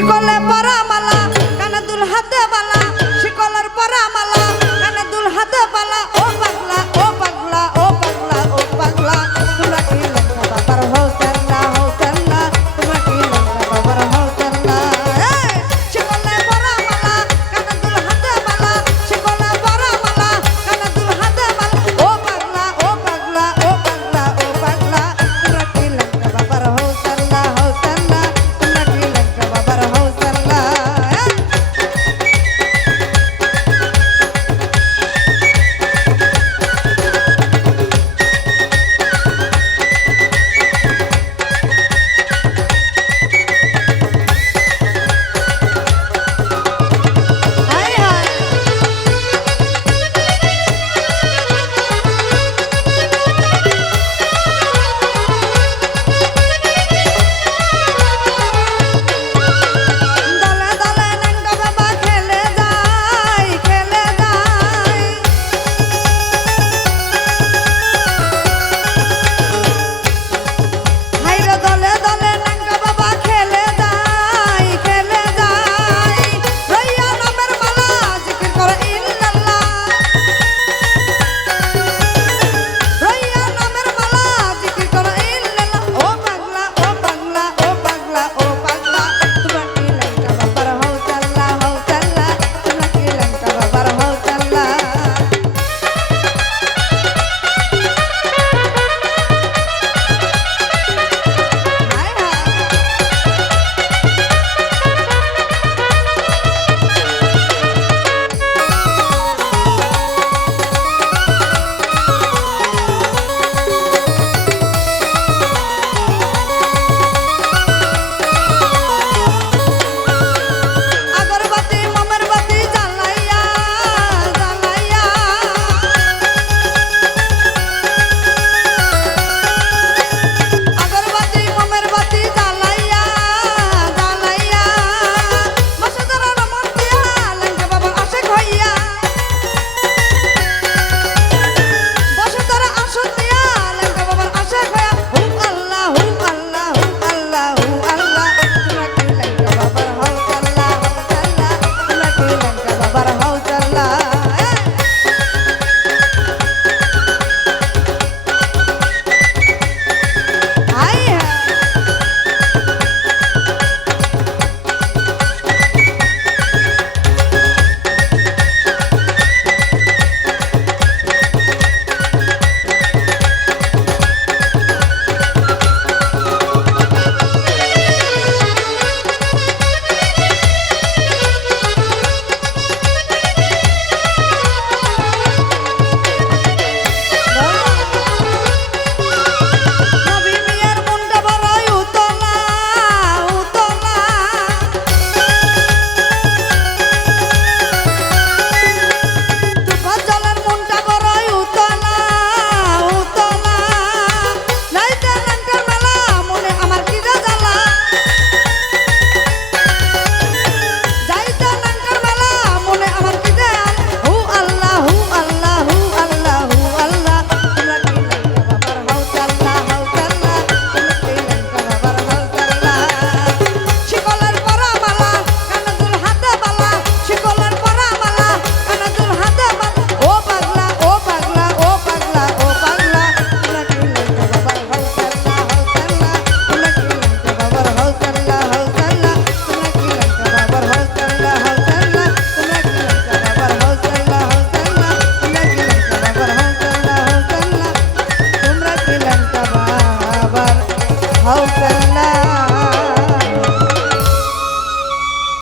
শিকলে পরা মালা